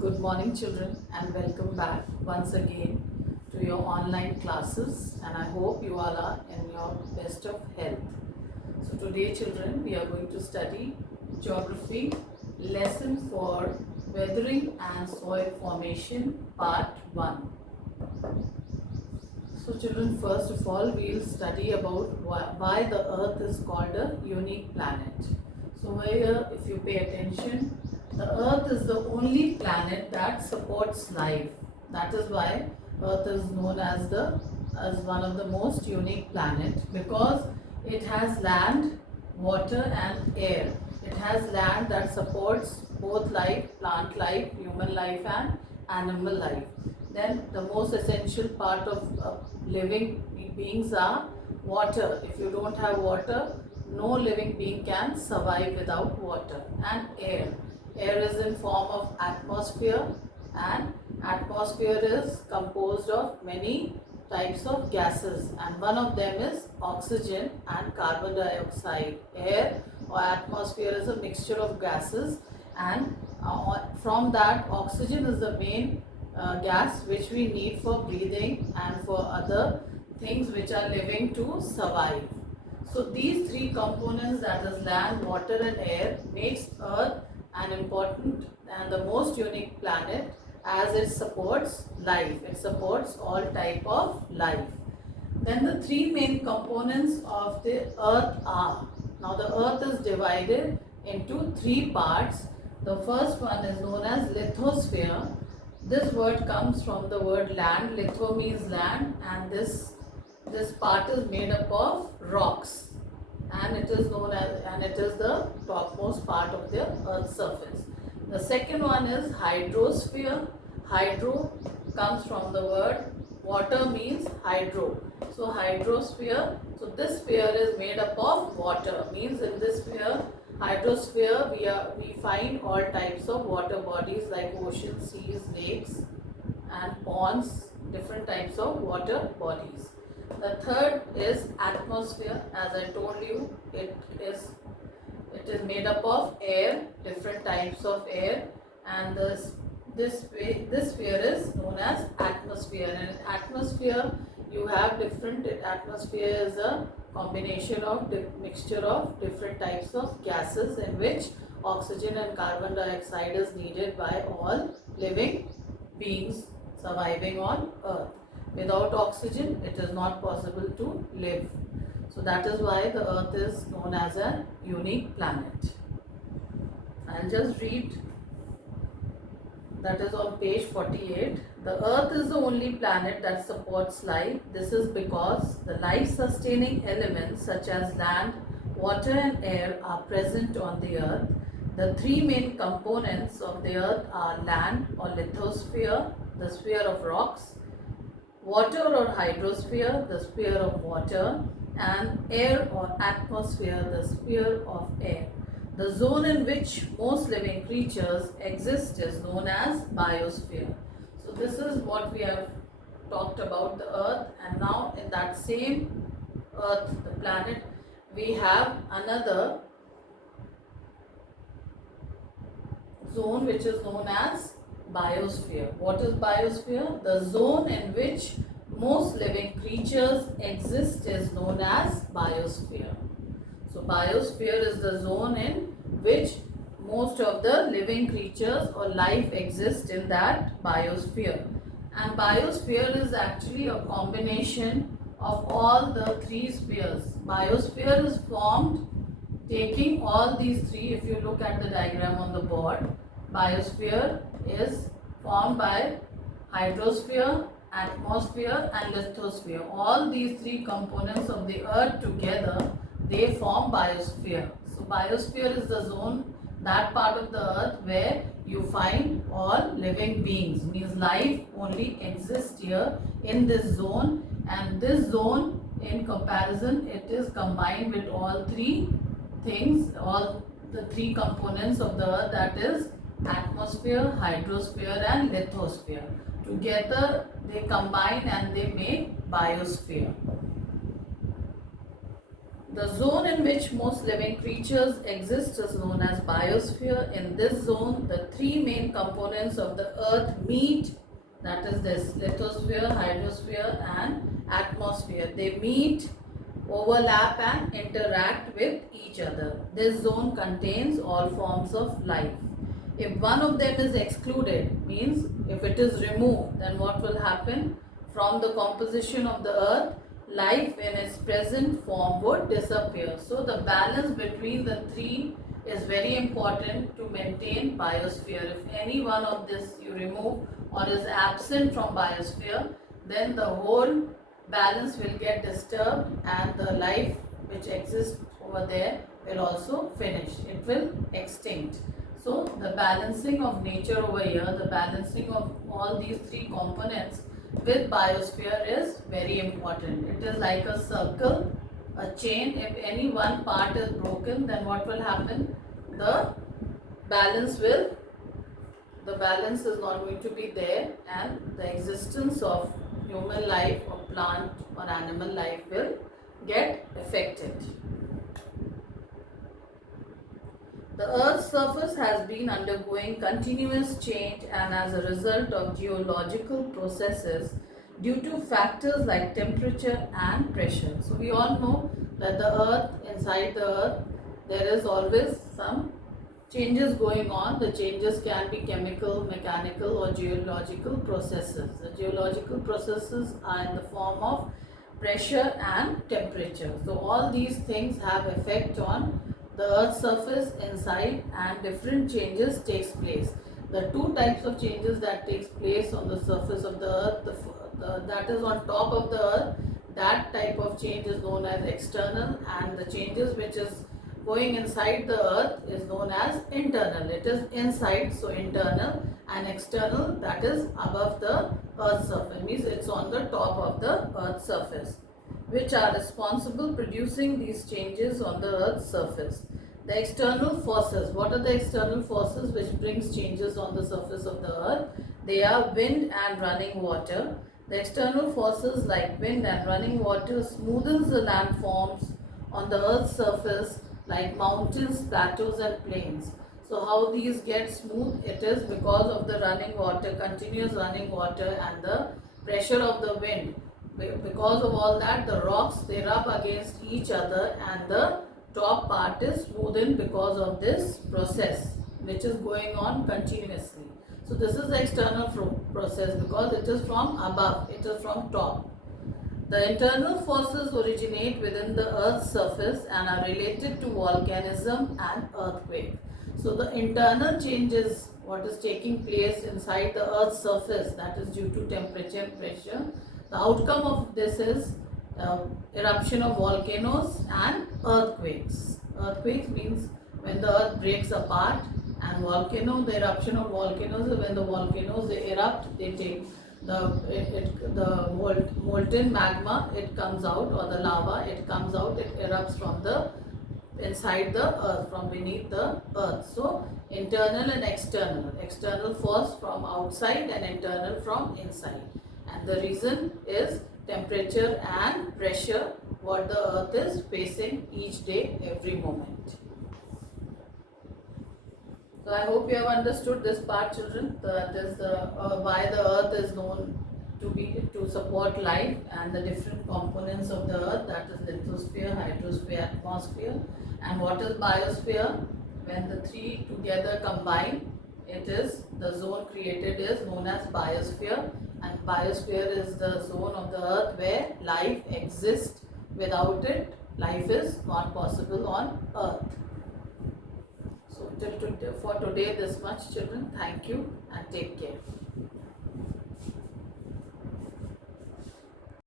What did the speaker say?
Good morning, children, and welcome back once again to your online classes. And I hope you all are in your best of health. So, today, children, we are going to study Geography lesson for Weathering and Soil Formation, Part 1. So, children, first of all, we'll study about why the Earth is called a unique planet. So, here, if you pay attention, the Earth is the only planet that supports life. That is why Earth is known as one of the most unique planets, because it has land, water, and air. It has land that supports both life, plant life, human life, and animal life. Then the most essential part of living beings are water. If you don't have water, no living being can survive without water. And air. Air is in form of atmosphere, and atmosphere is composed of many types of gases, and one of them is oxygen and carbon dioxide. Air or atmosphere is a mixture of gases, and from that, oxygen is the main gas which we need for breathing and for other things which are living to survive. So these three components, that is land, water and air, makes Earth an important and the most unique planet, as it supports life. It supports all type of life. Then the three main components of the Earth are, now the Earth is divided into three parts. The first one is known as lithosphere. This word comes from the word land. Litho means land, and this part is made up of rocks, and it is the topmost part of the Earth's surface. The second one is hydrosphere. Hydro comes from the word water means hydro. So hydrosphere. So this sphere is made up of water. Means in this sphere, hydrosphere, we find all types of water bodies like oceans, seas, lakes, and ponds. Different types of water bodies. The third is atmosphere. As I told you, it is made up of air, different types of air, and this sphere is known as atmosphere. And in atmosphere, you have different. Atmosphere is a combination of mixture of different types of gases, in which oxygen and carbon dioxide is needed by all living beings surviving on Earth. Without oxygen, it is not possible to live. So that is why the Earth is known as a unique planet. I'll just read. That is on page 48. The Earth is the only planet that supports life. This is because the life-sustaining elements such as land, water and air are present on the Earth. The three main components of the Earth are land or lithosphere, the sphere of rocks, water or hydrosphere, the sphere of water, and air or atmosphere, the sphere of air. The zone in which most living creatures exist is known as biosphere. So this is what we have talked about the Earth, and now in that same Earth, the planet, we have another zone which is known as biosphere. What is biosphere? The zone in which most living creatures exist is known as biosphere. So biosphere is the zone in which most of the living creatures or life exists in that biosphere. And biosphere is actually a combination of all the three spheres. Biosphere is formed taking all these three. If you look at the diagram on the board, biosphere is formed by hydrosphere, atmosphere and lithosphere. All these three components of the Earth together, they form biosphere. So biosphere is the zone, that part of the Earth where you find all living beings. Means life only exists here in this zone, and this zone, in comparison, it is combined with all three things, all the three components of the Earth, that is atmosphere, hydrosphere and lithosphere. Together they combine and they make biosphere. The zone in which most living creatures exist is known as biosphere. In this zone, the three main components of the earth meet, that is this lithosphere, hydrosphere and atmosphere. They meet, overlap and interact with each other. This zone contains all forms of life. If one of them is excluded, means if it is removed, then what will happen? From the composition of the earth, life in its present form would disappear. So the balance between the three is very important to maintain biosphere. If any one of this you remove or is absent from biosphere, then the whole balance will get disturbed and the life which exists over there will also finish. It will extinct. So the balancing of nature over here, the balancing of all these three components with biosphere is very important. It is like a circle, a chain. If any one part is broken, then what will happen? The balance is not going to be there and the existence of human life or plant or animal life will get affected. The Earth's surface has been undergoing continuous change and as a result of geological processes due to factors like temperature and pressure. So we all know that the Earth, inside the Earth, there is always some changes going on. The changes can be chemical, mechanical or geological processes. The geological processes are in the form of pressure and temperature. So all these things have effect on the Earth's surface inside and different changes takes place. The two types of changes that takes place on the surface of the Earth, that is on top of the Earth, that type of change is known as external, and the changes which is going inside the Earth is known as internal. It is inside, so internal, and external, that is above the Earth's surface, means it's on the top of the Earth's surface, which are responsible producing these changes on the Earth's surface. The external forces, what are the external forces which brings changes on the surface of the Earth? They are wind and running water. The external forces like wind and running water smoothens the landforms on the Earth's surface like mountains, plateaus and plains. So how these get smooth? It is because of the running water, continuous running water and the pressure of the wind. Because of all that, the rocks, they rub against each other and the top part is smoothened because of this process which is going on continuously. So this is the external process because it is from above, it is from top. The internal forces originate within the Earth's surface and are related to volcanism and earthquake. So the internal changes, what is taking place inside the Earth's surface, that is due to temperature and pressure. The outcome of this is eruption of volcanoes and earthquakes. Earthquakes means when the earth breaks apart, and volcano, the eruption of volcanoes is when the volcanoes they erupt, they take the molten magma, it comes out, or the lava, it comes out, it erupts from the inside the earth, from beneath the earth. So internal and external force from outside and internal from inside. And the reason is temperature and pressure what the earth is facing each day, every moment. So I hope you have understood this part, children. That is why the earth is known to support life and the different components of the earth, that is lithosphere, hydrosphere, atmosphere. And what is biosphere? When the three together combine, it is the zone created is known as biosphere, and biosphere is the zone of the earth where life exists. Without it, life is not possible on earth. So for today this much, children. Thank you and take care.